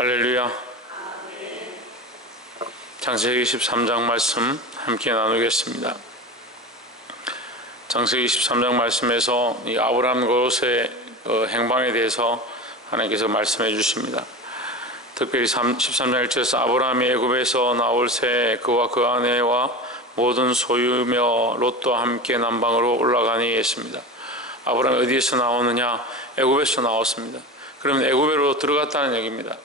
할렐루야. 창세기 13장 말씀 함께 나누겠습니다. 창세기 13장 말씀에서 이 아브라함 롯의 행방에 대해서 하나님께서 말씀해 주십니다. 특별히 13장 1절에서 아브라함이 애굽에서 나올 새 그와 그 아내와 모든 소유며 롯도 함께 남방으로 올라가니 했습니다. 아브라함이 어디에서 나오느냐? 애굽에서 나왔습니다. 그러면 애굽으로 들어갔다는 얘기입니다.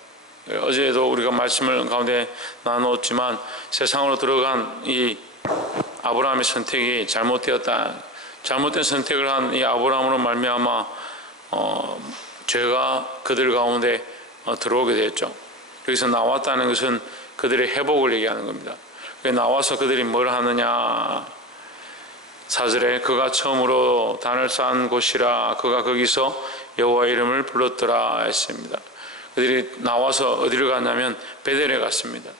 어제도 우리가 말씀을 가운데 나누었지만 세상으로 들어간 이 아브라함의 선택이 잘못되었다. 잘못된 선택을 한 이 아브라함으로 말미암아 죄가 그들 가운데 들어오게 되었죠. 여기서 나왔다는 것은 그들의 회복을 얘기하는 겁니다. 나와서 그들이 뭘 하느냐? 4절에 그가 처음으로 단을 쌓은 곳이라 그가 거기서 여호와 이름을 불렀더라 했습니다. 그들이 나와서 어디를 갔냐면 베델에 갔습니다.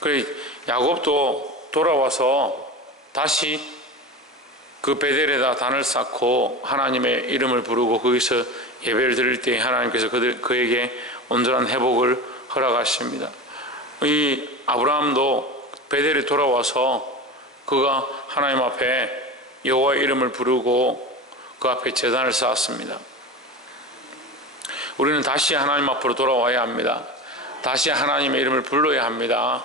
그래 야곱도 돌아와서 다시 그 베델에다 단을 쌓고 하나님의 이름을 부르고 거기서 예배를 드릴 때 하나님께서 그에게 온전한 회복을 허락하십니다. 이 아브라함도 베델에 돌아와서 그가 하나님 앞에 여호와의 이름을 부르고 그 앞에 제단을 쌓았습니다. 우리는 다시 하나님 앞으로 돌아와야 합니다. 다시 하나님의 이름을 불러야 합니다.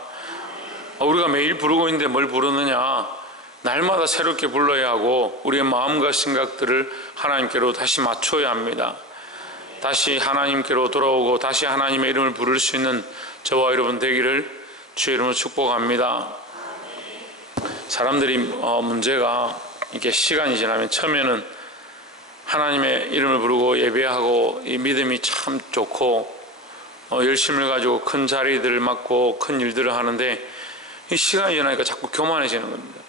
우리가 매일 부르고 있는데 뭘 부르느냐? 날마다 새롭게 불러야 하고 우리의 마음과 생각들을 하나님께로 다시 맞춰야 합니다. 다시 하나님께로 돌아오고 다시 하나님의 이름을 부를 수 있는 저와 여러분 되기를 주의 이름으로 축복합니다. 사람들이 문제가 이렇게 시간이 지나면 처음에는 하나님의 이름을 부르고 예배하고 이 믿음이 참 좋고 열심을 가지고 큰 자리들을 맡고 큰 일들을 하는데 이 시간이 지나니까 자꾸 교만해지는 겁니다.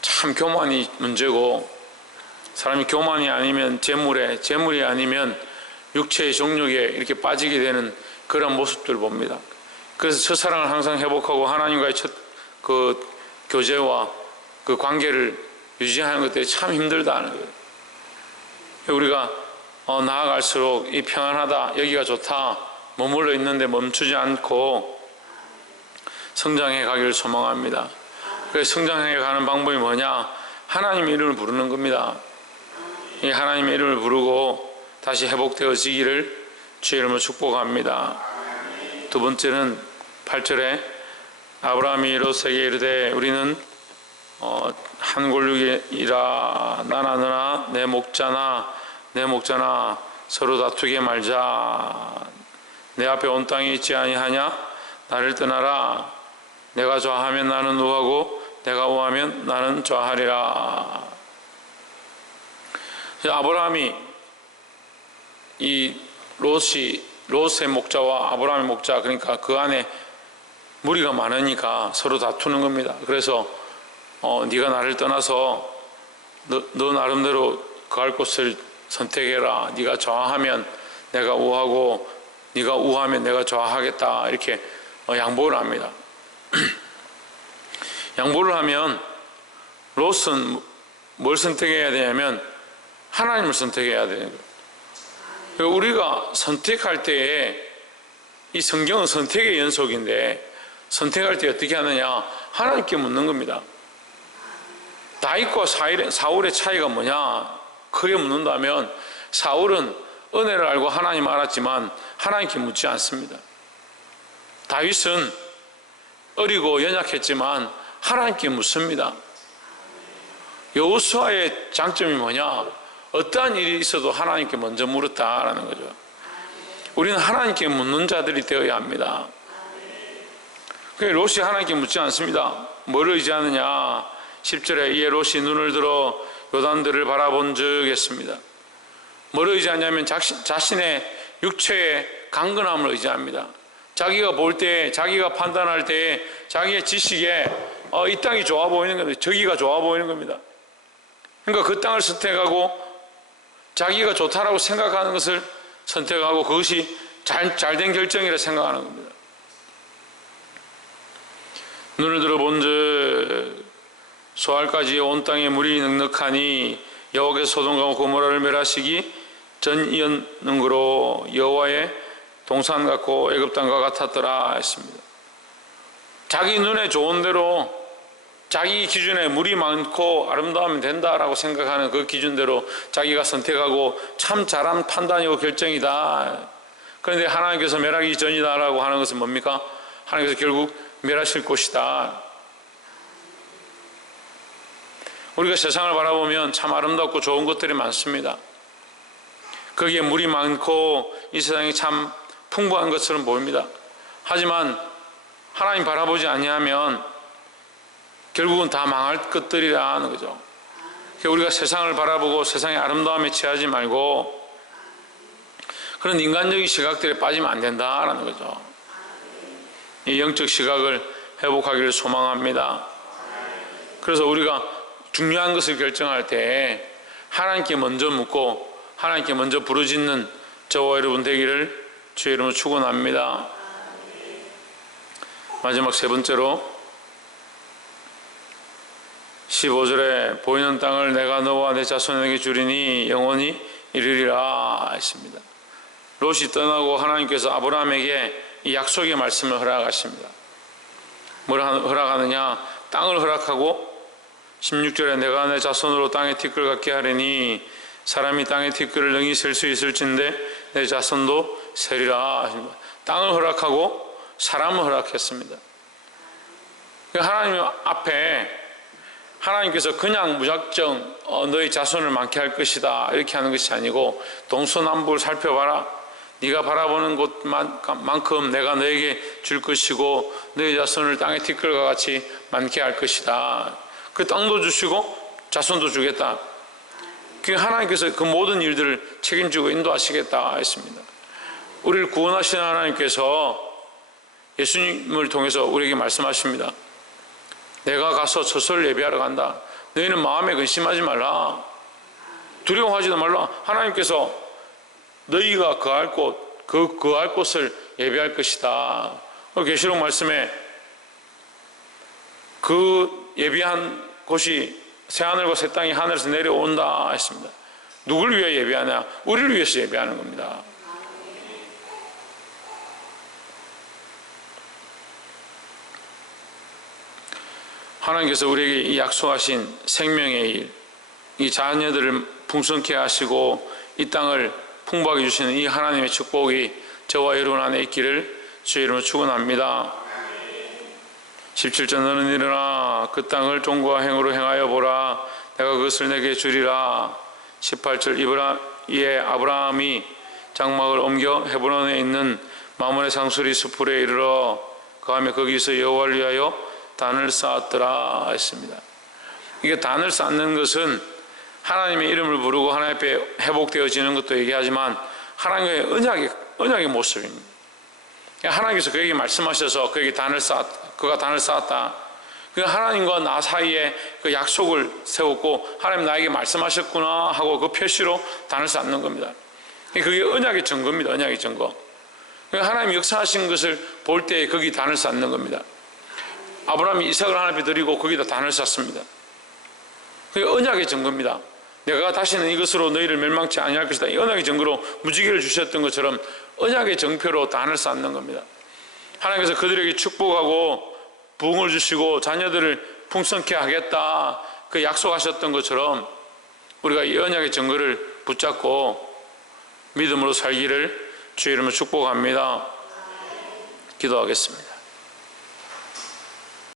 참 교만이 문제고 사람이 교만이 아니면 재물이 아니면 육체의 정욕에 이렇게 빠지게 되는 그런 모습들을 봅니다. 그래서 첫사랑을 항상 회복하고 하나님과의 그 교제와 그 관계를 유지하는 것들이 참 힘들다는 거예요. 우리가 나아갈수록 이 평안하다, 여기가 좋다, 머물러 있는데 멈추지 않고 성장해 가기를 소망합니다. 그래서 성장해 가는 방법이 뭐냐? 하나님의 이름을 부르는 겁니다. 이 하나님의 이름을 부르고 다시 회복되어지기를 주의 이름으로 축복합니다. 두 번째는 8절에 아브라함이 롯에게 이르되 우리는 한 골육이라 나나 너나 내 목자나 서로 다투게 말자. 내 앞에 온 땅이 있지 아니하냐? 나를 떠나라. 내가 좌하면 나는 우하고 내가 우하면 나는 좌하리라. 아브라함이 이 롯의 목자와 아브라함의 목자, 그러니까 그 안에 무리가 많으니까 서로 다투는 겁니다. 그래서 네가 나를 떠나서 너 나름대로 갈 곳을 선택해라. 네가 좌하면 내가 우하고 네가 우하면 내가 좌하겠다. 이렇게 양보를 합니다. 양보를 하면 롯은 뭘 선택해야 되냐면 하나님을 선택해야 되는 거예요. 우리가 선택할 때에 이 성경은 선택의 연속인데 선택할 때 어떻게 하느냐? 하나님께 묻는 겁니다. 다윗과 사울의 차이가 뭐냐? 크게 묻는다면 사울은 은혜를 알고 하나님 알았지만 하나님께 묻지 않습니다. 다윗은 어리고 연약했지만 하나님께 묻습니다. 여호수아의 장점이 뭐냐? 어떠한 일이 있어도 하나님께 먼저 물었다라는 거죠. 우리는 하나님께 묻는 자들이 되어야 합니다. 롯이 하나님께 묻지 않습니다. 뭘 의지하느냐? 10절에 이에 롯이 눈을 들어 요단들을 바라본 적 했습니다. 뭘 의지하냐면 자신의 육체의 강건함을 의지합니다. 자기가 볼 때, 자기가 판단할 때, 자기의 지식에 이 땅이 좋아 보이는 겁니다. 저기가 좋아 보이는 겁니다. 그러니까 그 땅을 선택하고 자기가 좋다라고 생각하는 것을 선택하고 그것이 잘된 결정이라 생각하는 겁니다. 눈을 들어 본즉 소알까지 온 땅에 물이 넉넉하니 여호와께서 소돔과 고모라를 멸하시기 전이었는고로 여호와의 동산 같고 애굽 땅과 같았더라 했습니다. 자기 눈에 좋은 대로 자기 기준에 물이 많고 아름다우면 된다라고 생각하는 그 기준대로 자기가 선택하고 참 잘한 판단이고 결정이다. 그런데 하나님께서 멸하기 전이다라고 하는 것은 뭡니까? 하나님께서 결국 멸하실 것이다. 우리가 세상을 바라보면 참 아름답고 좋은 것들이 많습니다. 거기에 물이 많고 이 세상이 참 풍부한 것처럼 보입니다. 하지만 하나님 바라보지 아니하면 결국은 다 망할 것들이라는 거죠. 우리가 세상을 바라보고 세상의 아름다움에 취하지 말고 그런 인간적인 시각들에 빠지면 안 된다라는 거죠. 이 영적 시각을 회복하기를 소망합니다. 그래서 우리가 중요한 것을 결정할 때 하나님께 먼저 묻고 하나님께 먼저 부르짖는 저와 여러분 되기를 주의 이름으로 축원합니다. 마지막 세 번째로 15절에 보이는 땅을 내가 너와 내 자손에게 주리니 영원히 이르리라 했습니다. 롯이 떠나고 하나님께서 아브라함에게 이 약속의 말씀을 허락하십니다. 뭘 허락하느냐? 땅을 허락하고 16절에 내가 내 자손으로 땅의 티끌 같게 하리니 사람이 땅의 티끌을 능히 셀 수 있을진데 내 자손도 세리라 하십니다. 땅을 허락하고 사람을 허락했습니다. 하나님 앞에 하나님께서 그냥 무작정 너희 자손을 많게 할 것이다 이렇게 하는 것이 아니고 동서남북을 살펴봐라. 네가 바라보는 곳만큼 내가 너에게 줄 것이고 너희 자손을 땅의 티끌과 같이 많게 할 것이다. 그 땅도 주시고 자손도 주겠다. 그 하나님께서 그 모든 일들을 책임지고 인도하시겠다 했습니다. 우리를 구원하시는 하나님께서 예수님을 통해서 우리에게 말씀하십니다. 내가 가서 저소를 예비하러 간다. 너희는 마음에 근심하지 말라. 두려워하지도 말라. 하나님께서 너희가 거할 곳, 거할 곳을 예비할 것이다. 계시록 말씀에 그 예비한 곳이 새하늘과 새 땅이 하늘에서 내려온다 했습니다. 누굴 위해 예비하냐? 우리를 위해서 예비하는 겁니다. 하나님께서 우리에게 이 약속하신 생명의 일, 이 자녀들을 풍성케 하시고 이 땅을 풍부하게 주시는 이 하나님의 축복이 저와 여러분 안에 있기를 주의 이름으로 축원합니다. 17절 너는 일어나 그 땅을 종과 행으로 행하여 보라. 내가 그것을 내게 주리라. 18절 이에 아브라함이 장막을 옮겨 헤브론에 있는 마므네 상수리 수풀에 이르러 그하며 거기서 여호와를 위하여 단을 쌓았더라 했습니다. 이게 단을 쌓는 것은 하나님의 이름을 부르고 하나님 앞에 회복되어지는 것도 얘기하지만 하나님의 언약의 모습입니다. 하나님께서 그에게 말씀하셔서 그에게 그가 단을 쌓았다. 그 하나님과 나 사이에 그 약속을 세웠고 하나님 나에게 말씀하셨구나 하고 그 표시로 단을 쌓는 겁니다. 그게 언약의 증거입니다. 언약의 증거. 하나님이 역사하신 것을 볼 때 거기 단을 쌓는 겁니다. 아브라함이 이삭을 하나님 앞에 드리고 거기다 단을 쌓습니다. 그게 언약의 증거입니다. 내가 다시는 이것으로 너희를 멸망치 아니할 것이다. 이 언약의 증거로 무지개를 주셨던 것처럼 언약의 증표로 단을 쌓는 겁니다. 하나님께서 그들에게 축복하고 부흥을 주시고 자녀들을 풍성케 하겠다 그 약속하셨던 것처럼 우리가 이 언약의 증거를 붙잡고 믿음으로 살기를 주의 이름으로 축복합니다. 기도하겠습니다.